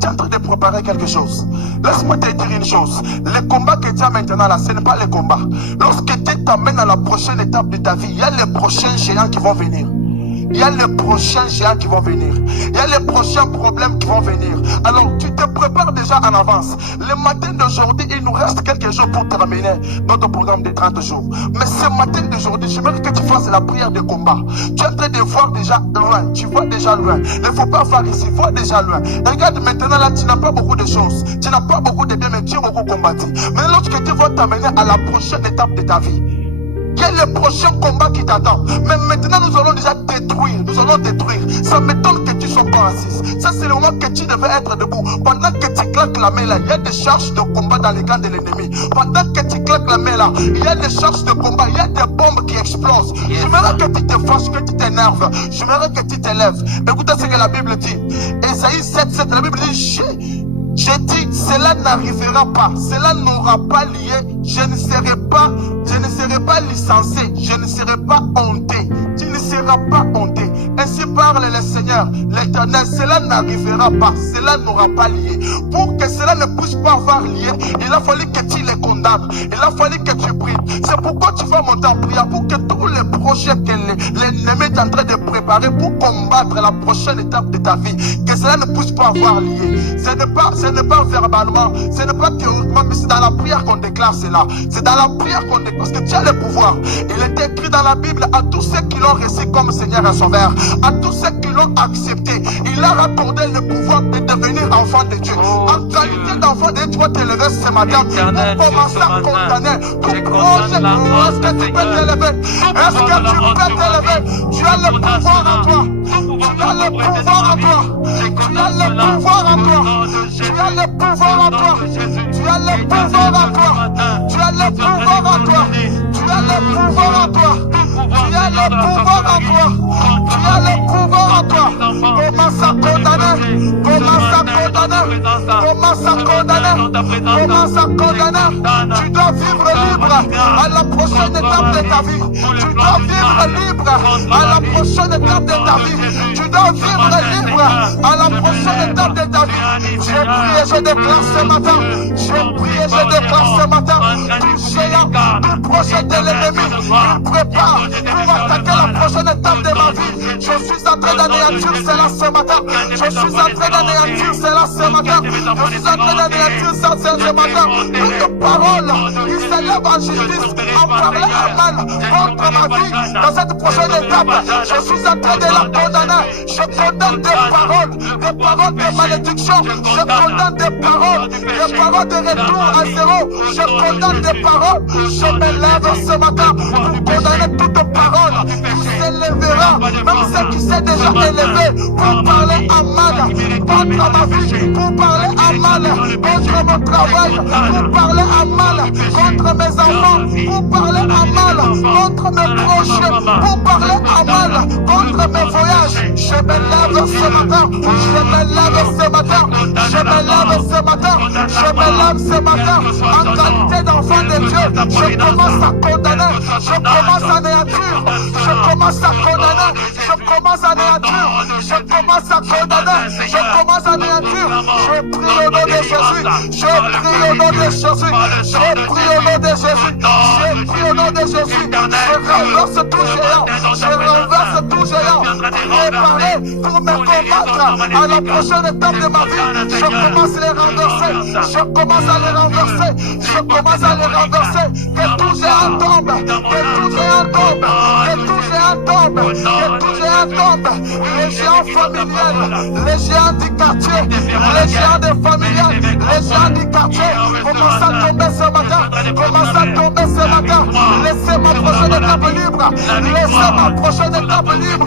Tu es en train de préparer quelque chose. Laisse-moi te dire une chose. Le combat que tu as maintenant là, ce n'est pas le combat. Lorsque tu t'amènes à la prochaine étape de ta vie, il y a les prochains géants qui vont venir. Il y a les prochains géants qui vont venir. Il y a les prochains problèmes qui vont venir. Alors, tu te prépares déjà en avance. Le matin d'aujourd'hui, il nous reste quelques jours pour terminer notre programme de 30 jours. Mais ce matin d'aujourd'hui, j'aimerais que tu fasses la prière de combat. Tu es en train de voir déjà loin. Tu vois déjà loin. Il ne faut pas voir ici. Vois déjà loin. Regarde maintenant là, tu n'as pas beaucoup de choses. Tu n'as pas beaucoup de biens, mais tu as beaucoup combattu. Mais lorsque tu vas t'amener à la prochaine étape de ta vie, il y a le prochain combat qui t'attend. Mais maintenant, nous allons déjà détruire. Nous allons détruire. Ça m'étonne que tu sois pas assis. Ça, c'est le moment que tu devais être debout. Pendant que tu claques la main là, il y a des charges de combat dans les camps de l'ennemi. Pendant que tu claques la main là, il y a des charges de combat. Il y a des bombes qui explosent. J'aimerais que tu te fâches, que tu t'énerves. J'aimerais que tu t'élèves. Écoutez ce que la Bible dit. Ésaïe 7:7, la Bible dit, j'ai dit, cela n'arrivera pas, cela n'aura pas lié, je ne serai pas licencié, je ne serai pas honté, tu ne seras pas honté. Ainsi parle le Seigneur, l'Éternel, cela n'arrivera pas, cela n'aura pas lié. Pour que cela ne puisse pas avoir lié, il a fallu que tu les condamnes, il a fallu que tu pries. C'est pourquoi tu vas monter en prière, pour que tous les projets que l'ennemi est en train de préparer pour combattre la prochaine étape de ta vie, que cela ne puisse pas avoir lié. Ce n'est pas verbalement, ce n'est pas théoriquement, mais c'est dans la prière qu'on déclare cela. C'est dans la prière qu'on déclare, parce que tu as le pouvoir. Il est écrit dans la Bible, à tous ceux qui l'ont reçu comme Seigneur et Sauveur, à tous ceux qui l'ont accepté, il leur a accordé le pouvoir de devenir enfant de Dieu. En qualité d'enfant de Dieu, tu vas te lever ce matin pour commencer à condamner tout projet. Est-ce que tu peux t'élever? Est-ce que tu peux t'élever? Tu as le pouvoir en toi. Tu as le pouvoir en toi. Tu as le pouvoir en toi. Tu as le pouvoir en toi. Tu as le pouvoir en toi. Tu as le pouvoir en toi. Tu as le pouvoir en toi. Tu as le pouvoir en toi. Tu as le pouvoir en toi. Commence à condamner. Commence à condamner. Commence à condamner. Commence à condamner. Tu dois vivre libre à la prochaine étape de ta vie. Tu dois vivre libre à la prochaine étape de ta vie. Tu dois vivre libre à la prochaine étape de ta vie. J'ai prié, je déclare ce matin. J'ai prié, je déclare ce matin. Tout géant, tout projet de l'ennemi, il prépare pour attaquer la prochaine étape de ma vie. Je suis en train d'anéantir cela ce matin. Je suis en train d'anéantir cela ce matin. Je suis en train d'anéantir cela ce matin. Toute parole qui s'élève en justice, en parler à mal contre ma vie dans cette prochaine étape, je suis en train de la condamner. Je condamne des paroles de malédiction. Je condamne des paroles de retour à zéro. Je condamne des paroles. Je me lève ce matin pour condamner toute parole qui s'élèvera, même celle qui s'est déjà élevée, pour parler à mal contre ma vie, pour parler à mal contre mon travail, pour parler à mal contre mes enfants, pour parler à mal contre mes proches, pour parler à mal contre mes voyages. Je me lève ce matin, je me lève ce matin, je me lève ce matin, je me lève ce matin, en qualité d'enfant de Dieu, je commence à condamner, je commence à anéantir, je commence à condamner, je commence à anéantir, je commence à condamner, je commence à anéantir. Je prie au nom de Jésus, je prie au nom de Jésus, je prie au nom de Jésus, je prie au nom de Jésus, je renverse tout géant, je renverse tout géant, préparé pour me combattre à la prochaine étape de ma vie. Je commence à les renverser, je commence à les renverser, je commence à les renverser, que tout géant tombe, que tout géant tombe, que tout géant tombe, que tout géant tombe, les géants familiales, les géants du quartier, les géants des familiales, les géants du quartier, commencent à tomber ce matin, commencent à tomber ce matin. Laissez ma prochaine étape libre, laissez ma prochaine étape libre,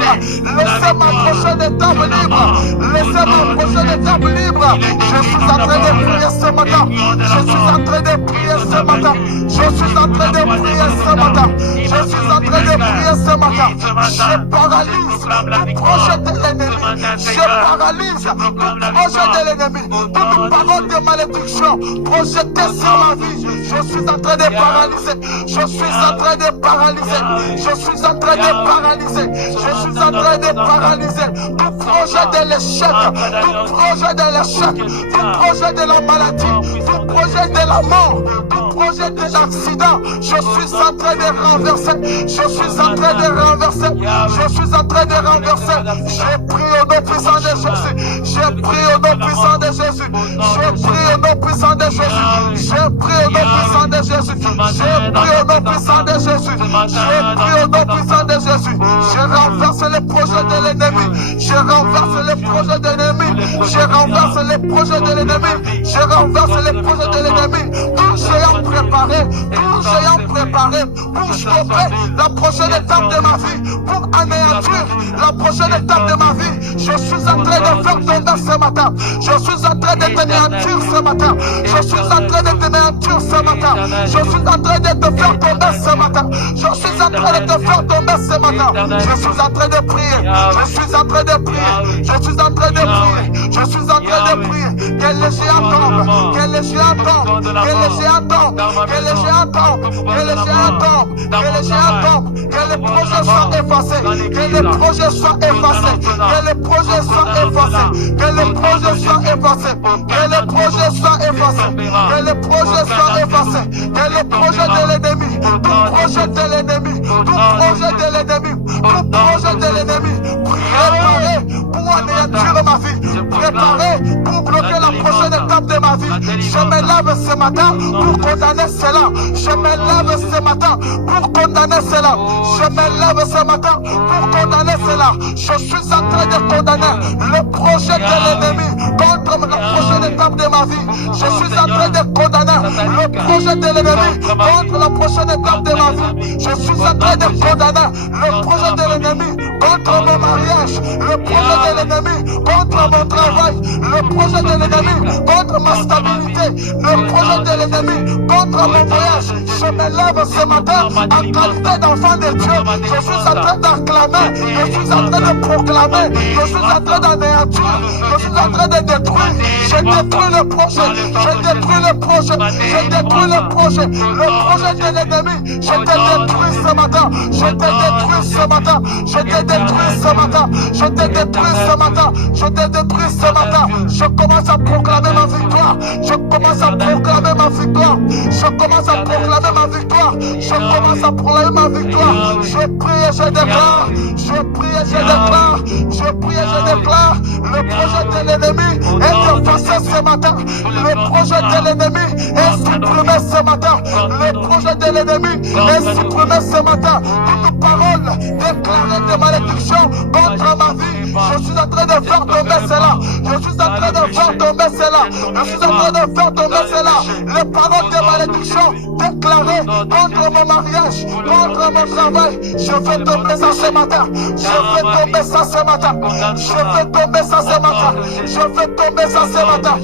laissez ma prochaine étape libre, laissez ma prochaine étape libre. Je suis en train de prier ce matin, je suis en train de prier ce matin, je suis en train de prier ce matin, je suis en train de prier ce matin. Je paralyse tout projet de l'ennemi. Je paralyse tout projet de l'ennemi. Toute parole de malédiction projetée sur ma vie. Je suis en train de paralyser. Je suis en train de paralyser. Je suis en train de paralyser. Je suis en train de paralyser tout projet de l'échec, tout projet de l'échec, tout projet de la maladie, tout projet de la mort, tout projet de l'accident. Je suis en train de renverser. Je suis en train de renverser. Je suis en train de renverser. J'ai pris au nom puissant de Jésus. J'ai pris au nom puissant de Jésus. J'ai pris au nom puissant de Jésus. J'ai pris au nom puissant de Jésus. J'ai pris au nom puissant de Jésus. J'ai pris au nom puissant de Jésus. Je renverse les projets de l'ennemi. Je renverse les projets de l'ennemi. Je renverse les projets de l'ennemi. Je renverse les projets de l'ennemi. Tout géant préparé, tout géant préparé pour stopper la prochaine étape de ma vie, pour anéantir la prochaine étape de ma vie. Je suis en train de faire tomber ce matin. Je suis en train de t'anéantir ce matin. Je suis en train de t'anéantir ce matin. Je suis en train de te faire tomber ce matin. Je suis en train de te faire tomber ce matin. Je suis en train de prier. Je suis en train de prier. Je suis en train de prier. Je suis en train de prier. Que les géants tombent. Que les géants tombent. Que les géants tombent. Que les géants tombent. Que les géants tombent. Que les géants tombent. Que les projets soient effacés. Que les projets soient effacés. Que les projets soient effacés. Que les projets soient effacés. Que les projets soient effacés. Que les projets soient effacés. Que les projets de l'ennemi. Tout projet de l'ennemi. Tout projet de l'ennemi. Tout projet de l'ennemi. Préparé pour anéantir ma vie. Préparé pour bloquer la prochaine étape de ma vie. Je me lève ce matin pour condamner cela. Je me lève ce matin pour condamner cela. Je me lève ce matin pour condamner cela. Je suis en train de condamner le projet de l'ennemi contre la prochaine étape de ma vie. Je suis en train de condamner le projet de l'ennemi contre la prochaine étape de ma vie. Je suis en train de condamner le projet de l'ennemi contre mon mariage, le projet de l'ennemi contre mon travail, le projet de l'ennemi contre ma stabilité, le projet de l'ennemi contre mon voyage. Je me lève ce matin en qualité d'enfant de Dieu. Je suis en train d'acclamer, je suis en train de proclamer, je suis en train d'anéantir, je suis en train de détruire. Je détruis le projet, je détruis le projet, je détruis le projet de l'ennemi. Je te détruis ce matin, je te détruis ce matin, je te détruis ce matin, je te détruis ce matin, je te détruis ce matin. Je commence à proclamer ma victoire, je commence à proclamer ma victoire, je commence à proclamer ma victoire, je commence à proclamer ma victoire. Je prie et je déclare, je prie et je déclare, je prie et je déclare, le projet de l'ennemi est effacé ce matin, le projet de l'ennemi est supprimé ce matin, le projet de l'ennemi est supprimé ce matin. Toute parole déclarée de malédiction contre ma vie, je suis en train de faire tomber cela, je suis en train de faire tomber cela, je suis en train de faire tomber cela. Les paroles de malédiction déclarées contre mon mariage, contre mon travail, je fais tomber ça ce matin, je fais tomber ça ce matin, je fais tomber ça ce matin, je fais tomber ça ce matin.